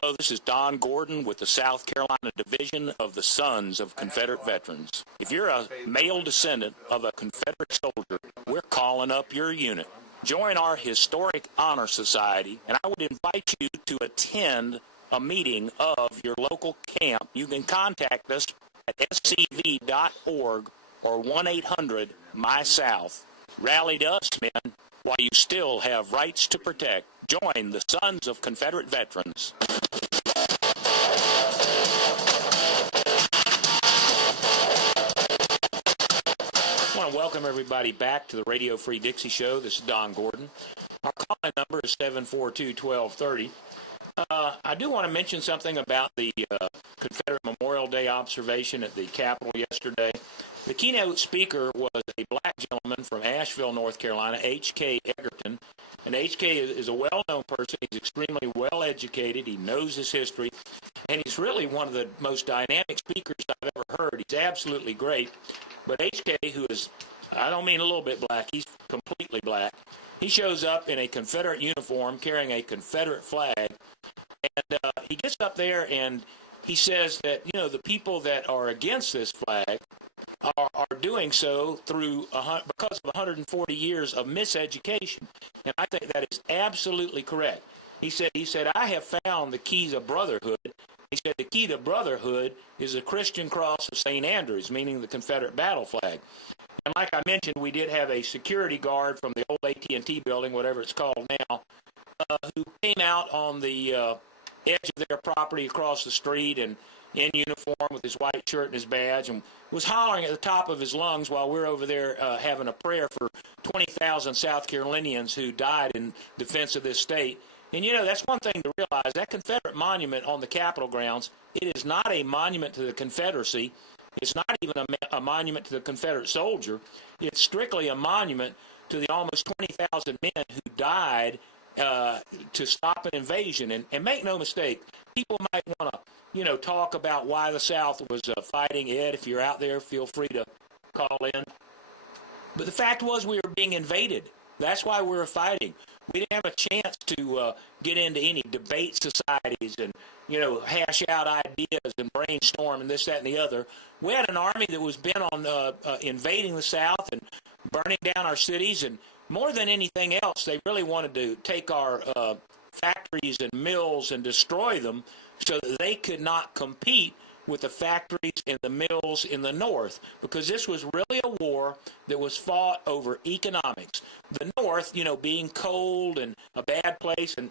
Hello, this is Don Gordon with the South Carolina Division of the Sons of Confederate Veterans. If you're a male descendant of a Confederate soldier, we're calling up your unit. Join our historic honor society, and I would invite you to attend a meeting of your local camp. You can contact us at scv.org or 1-800-MY-SOUTH. Rally to us, men, while you still have rights to protect. Join the Sons of Confederate Veterans. I want to welcome everybody back to the Radio Free Dixie Show. This is Don Gordon. Our calling number is 742-1230. I do want to mention something about the Confederate Memorial Day observation at the Capitol yesterday. The keynote speaker was a black gentleman from Asheville, North Carolina, H.K. Egerton. And H.K. is a well-known person. He's extremely well-educated. He knows his history. And he's really one of the most dynamic speakers I've ever heard. He's absolutely great. But H.K., who is, I don't mean a little bit black, he's completely black. He shows up in a Confederate uniform carrying a Confederate flag. And he gets up there and he says that, you know, the people that are against this flag are doing so through because of 140 years of miseducation. And I think that is absolutely correct. He said, I have found the keys of brotherhood. He said the key to brotherhood is the Christian cross of St. Andrews, meaning the Confederate battle flag. And like I mentioned, we did have a security guard from the old AT&T building, whatever it's called now, who came out on the edge of their property across the street and in uniform with his white shirt and his badge, and was hollering at the top of his lungs while we're over there having a prayer for 20,000 South Carolinians who died in defense of this state. And, you know, that's one thing to realize. That Confederate monument on the Capitol grounds, it is not a monument to the Confederacy. It's not even a monument to the Confederate soldier. It's strictly a monument to the almost 20,000 men who died to stop an invasion. And make no mistake, people might want to, you know, talk about why the South was fighting. Ed, if you're out there, feel free to call in. But the fact was we were being invaded. That's why we were fighting. We didn't have a chance to get into any debate societies and, you know, hash out ideas and brainstorm and this, that, and the other. We had an army that was bent on invading the South and burning down our cities. And more than anything else, they really wanted to take our factories and mills and destroy them so that they could not compete with the factories and the mills in the North, because this was really a war that was fought over economics. The North, you know, being cold and a bad place, and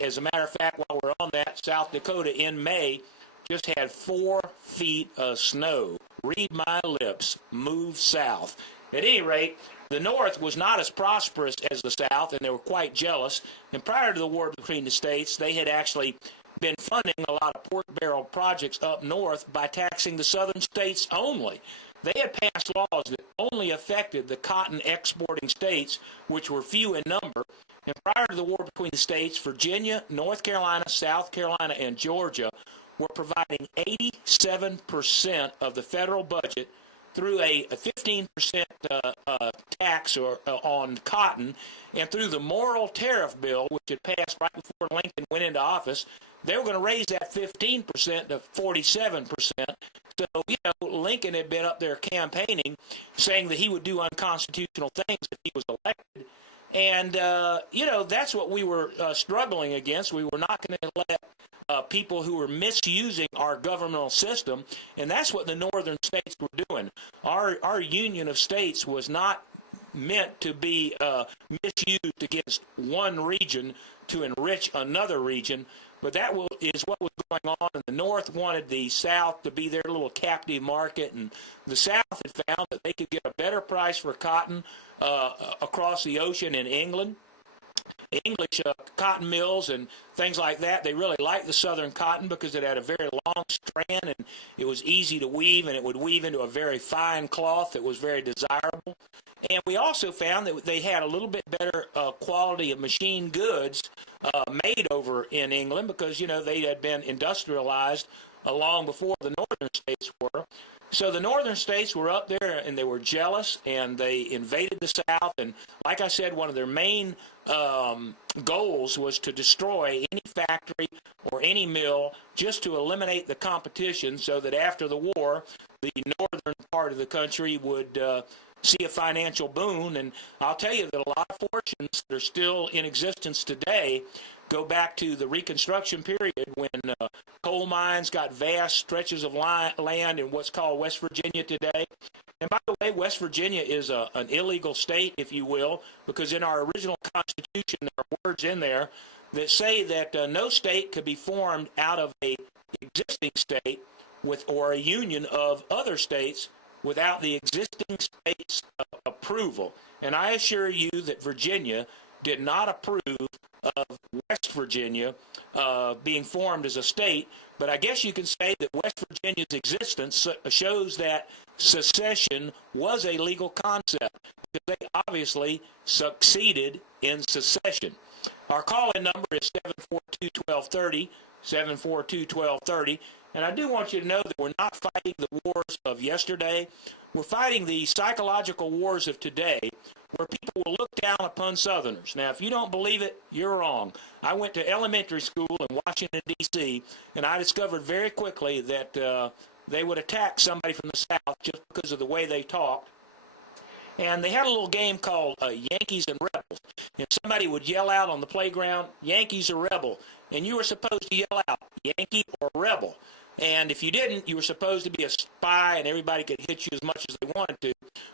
as a matter of fact, while we're on that, South Dakota in May just had 4 feet of snow. Read my lips, move south. At any rate, the North was not as prosperous as the South, and they were quite jealous. And prior to the war between the states, they had actually been funding a lot of pork barrel projects up north by taxing the southern states only. They had passed laws that only affected the cotton exporting states, which were few in number. And prior to the war between the states, Virginia, North Carolina, South Carolina, and Georgia were providing 87% of the federal budget through a 15% tax on cotton, and through the Morrill Tariff Bill, which had passed right before Lincoln went into office. They were going to raise that 15% to 47%. So, you know, Lincoln had been up there campaigning, saying that he would do unconstitutional things if he was elected. And, you know, that's what we were struggling against. We were not going to let people who were misusing our governmental system, and that's what the northern states were doing. Our union of states was not meant to be misused against one region to enrich another region, but that is what was going on. And the North wanted the South to be their little captive market, and the South had found that they could get a better price for cotton across the ocean in England. English cotton mills and things like that, they really liked the southern cotton because it had a very long strand and it was easy to weave, and it would weave into a very fine cloth that was very desirable. And we also found that they had a little bit better quality of machine goods made over in England because, you know, they had been industrialized long before the northern states were. So the northern states were up there, and they were jealous, and they invaded the South. And like I said, one of their main goals was to destroy any factory or any mill, just to eliminate the competition, so that after the war, the northern part of the country would see a financial boon. And I'll tell you that a lot of fortunes that are still in existence today go back to the Reconstruction period, when coal mines got vast stretches of land in what's called West Virginia today. And by the way, West Virginia is an illegal state, if you will, because in our original Constitution there are words in there that say that no state could be formed out of a existing state or a union of other states without the existing state's approval. And I assure you that Virginia did not approve of West Virginia being formed as a state, but I guess you can say that West Virginia's existence shows that secession was a legal concept, because they obviously succeeded in secession. Our call-in number is 742-1230, 742-1230, and I do want you to know that we're not fighting the wars of yesterday. We're fighting the psychological wars of today, where people will look down upon Southerners. Now, if you don't believe it, you're wrong. I went to elementary school in Washington, D.C., and I discovered very quickly that they would attack somebody from the South just because of the way they talked. And they had a little game called Yankees and Rebels. And somebody would yell out on the playground, "Yankees or Rebel." And you were supposed to yell out, "Yankee or Rebel." And if you didn't, you were supposed to be a spy, and everybody could hit you as much as they wanted to.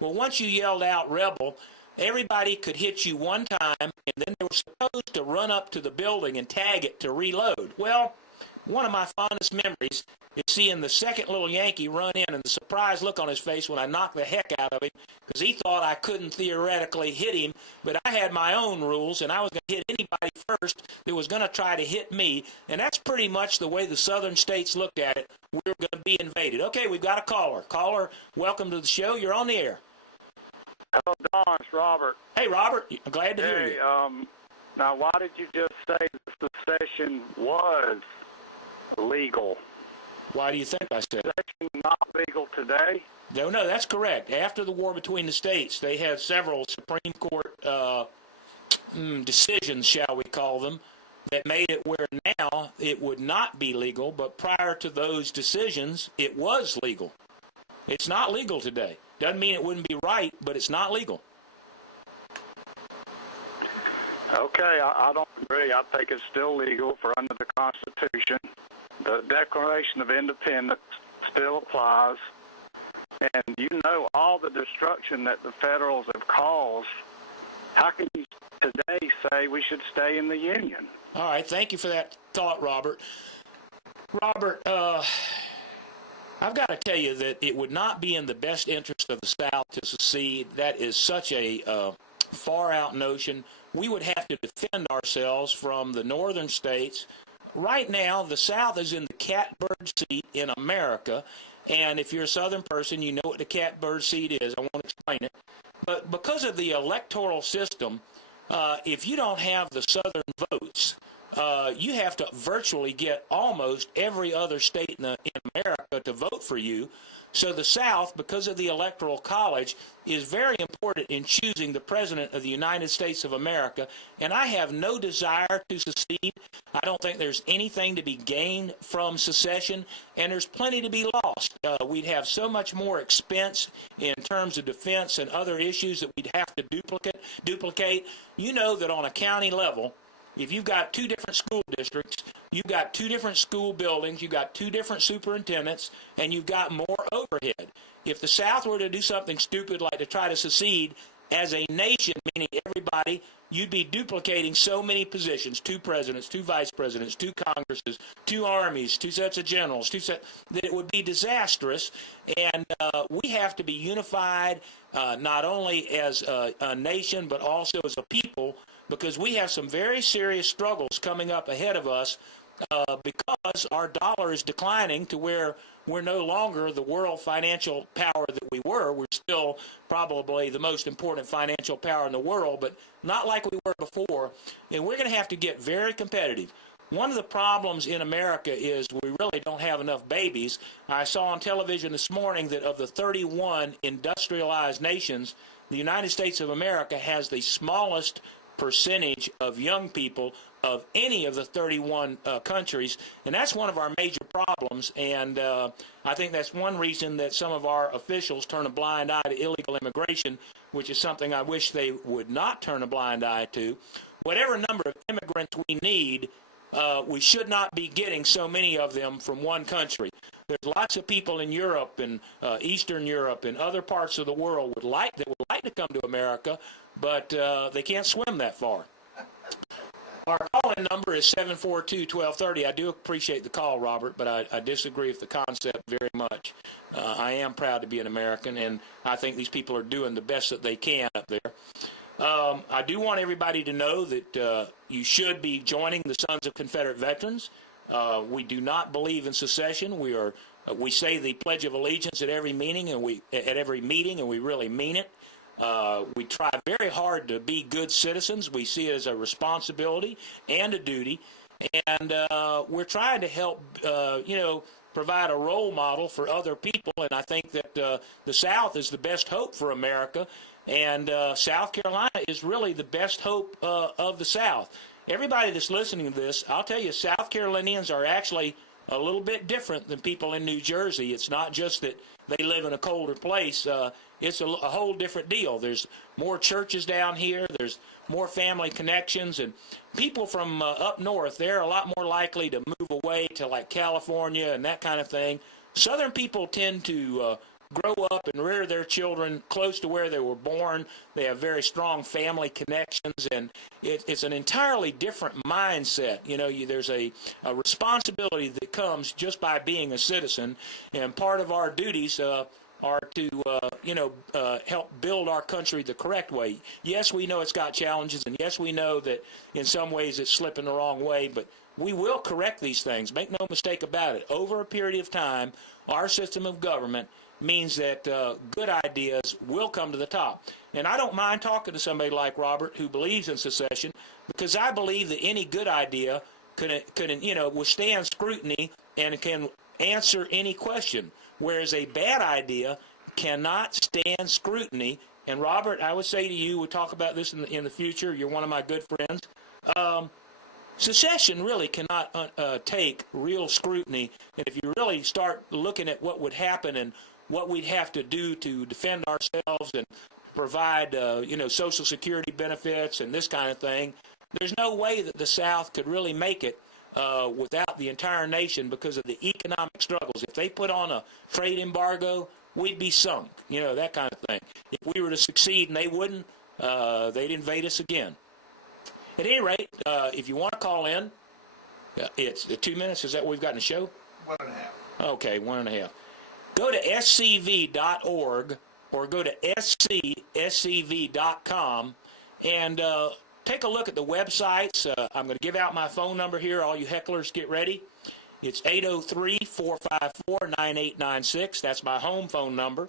Well, once you yelled out "Rebel," everybody could hit you one time, and then they were supposed to run up to the building and tag it to reload. Well, one of my fondest memories is seeing the second little Yankee run in, and the surprised look on his face when I knocked the heck out of him, because he thought I couldn't theoretically hit him, but I had my own rules, and I was going to hit anybody first that was going to try to hit me. And that's pretty much the way the southern states looked at it. We were going to be invaded. Okay, we've got a caller. Caller, welcome to the show. You're on the air. Hello, Don. It's Robert. Hey, Robert. I'm glad to hear you. Now, why did you just say that secession was legal? Why do you think I said that? Secession not legal today? No, that's correct. After the war between the states, they had several Supreme Court decisions, shall we call them, that made it where now it would not be legal, but prior to those decisions, it was legal. It's not legal today. Doesn't mean it wouldn't be right, but it's not legal. Okay, I don't agree. I think it's still legal for under the Constitution. The Declaration of Independence still applies. And you know all the destruction that the Federals have caused. How can you today say we should stay in the Union? All right, thank you for that thought, Robert. Robert, I've got to tell you that it would not be in the best interest of the South to secede. That is such a far-out notion. We would have to defend ourselves from the northern states. Right now, the South is in the catbird seat in America, and if you're a Southern person, you know what the catbird seat is. I won't explain it. But because of the electoral system, if you don't have the Southern votes, you have to virtually get almost every other state in America to vote for you. So the South, because of the Electoral College, is very important in choosing the President of the United States of America. And I have no desire to secede. I don't think there's anything to be gained from secession, and there's plenty to be lost. We'd have so much more expense in terms of defense and other issues that we'd have to duplicate. You know that on a county level, if you've got two different school districts, you've got two different school buildings, you've got two different superintendents, and you've got more overhead. If the South were to do something stupid like to try to secede as a nation, meaning everybody, you'd be duplicating so many positions, two presidents, two vice presidents, two Congresses, two armies, two sets of generals, that it would be disastrous. And we have to be unified not only as a nation but also as a people, because we have some very serious struggles coming up ahead of us because our dollar is declining to where we're no longer the world financial power that we were. We're still probably the most important financial power in the world, but not like we were before. And we're going to have to get very competitive. one of the problems in America is we really don't have enough babies. I saw on television this morning that of the 31 industrialized nations, the United States of America has the smallest percentage of young people of any of the 31 countries, and that's one of our major problems, and I think that's one reason that some of our officials turn a blind eye to illegal immigration, which is something I wish they would not turn a blind eye to. Whatever number of immigrants we need, we should not be getting so many of them from one country. There's lots of people in Europe and Eastern Europe and other parts of the world that would like to come to America, but they can't swim that far. Our call-in number is 742-1230. I do appreciate the call, Robert, but I disagree with the concept very much. I am proud to be an American, and I think these people are doing the best that they can up there. I do want everybody to know that you should be joining the Sons of Confederate Veterans. We do not believe in secession. We say the Pledge of Allegiance at every meeting, and we really mean it. We try very hard to be good citizens. We see it as a responsibility and a duty, and we're trying to help, provide a role model for other people. And I think that the South is the best hope for America, and South Carolina is really the best hope of the South. Everybody that's listening to this, I'll tell you, South Carolinians are actually a little bit different than people in New Jersey. It's not just that they live in a colder place. It's a whole different deal. There's more churches down here. There's more family connections. And people from up north, they're a lot more likely to move away to like California and that kind of thing. Southern people tend to grow up and rear their children close to where they were born. They have very strong family connections, and it's an entirely different mindset. There's a responsibility that comes just by being a citizen, and part of our duties are to, help build our country the correct way. Yes, we know it's got challenges, and yes, we know that in some ways it's slipping the wrong way, but we will correct these things. Make no mistake about it. Over a period of time, our system of government means that good ideas will come to the top. And I don't mind talking to somebody like Robert who believes in secession, because I believe that any good idea can withstand scrutiny and can answer any question, whereas a bad idea cannot stand scrutiny. And Robert, I would say to you, we'll talk about this in the future. You're one of my good friends. Secession really cannot take real scrutiny. And if you really start looking at what would happen and what we'd have to do to defend ourselves and provide, Social Security benefits and this kind of thing, there's no way that the South could really make it without the entire nation because of the economic struggles. If they put on a trade embargo, we'd be sunk, that kind of thing. If we were to succeed and they wouldn't, they'd invade us again. At any rate, if you want to call in, it's 2 minutes. Is that what we've got in the show? 1.5. Okay, 1.5. Go to scv.org or go to scv.com and take a look at the websites. I'm going to give out my phone number here. All you hecklers, get ready. It's 803-454-9896. That's my home phone number.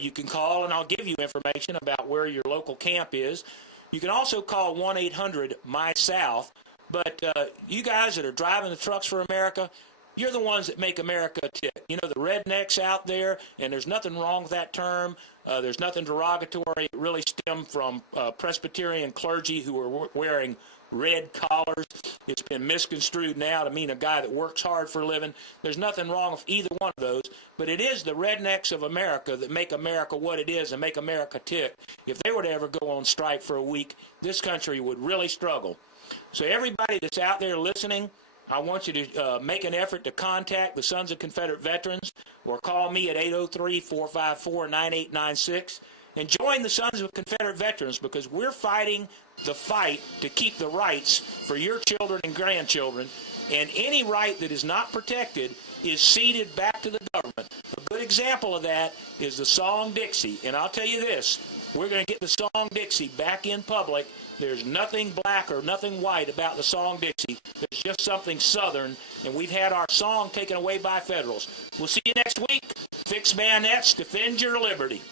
You can call, and I'll give you information about where your local camp is. You can also call 1-800-MY-SOUTH. But you guys that are driving the trucks for America, you're the ones that make America tick. The rednecks out there, and there's nothing wrong with that term. There's nothing derogatory. It really stemmed from Presbyterian clergy who were wearing red collars. It's been misconstrued now to mean a guy that works hard for a living. There's nothing wrong with either one of those, but it is the rednecks of America that make America what it is and make America tick. If they were to ever go on strike for a week, this country would really struggle. So everybody that's out there listening, I want you to make an effort to contact the Sons of Confederate Veterans or call me at 803-454-9896 and join the Sons of Confederate Veterans, because we're fighting the fight to keep the rights for your children and grandchildren, and any right that is not protected is ceded back to the government. A good example of that is the Song Dixie, and I'll tell you this, we're going to get the Song Dixie back in public. There's nothing black or nothing white about the Song Dixie. There's just something Southern, and we've had our song taken away by Federals. We'll see you next week. Fix bayonets, defend your liberty.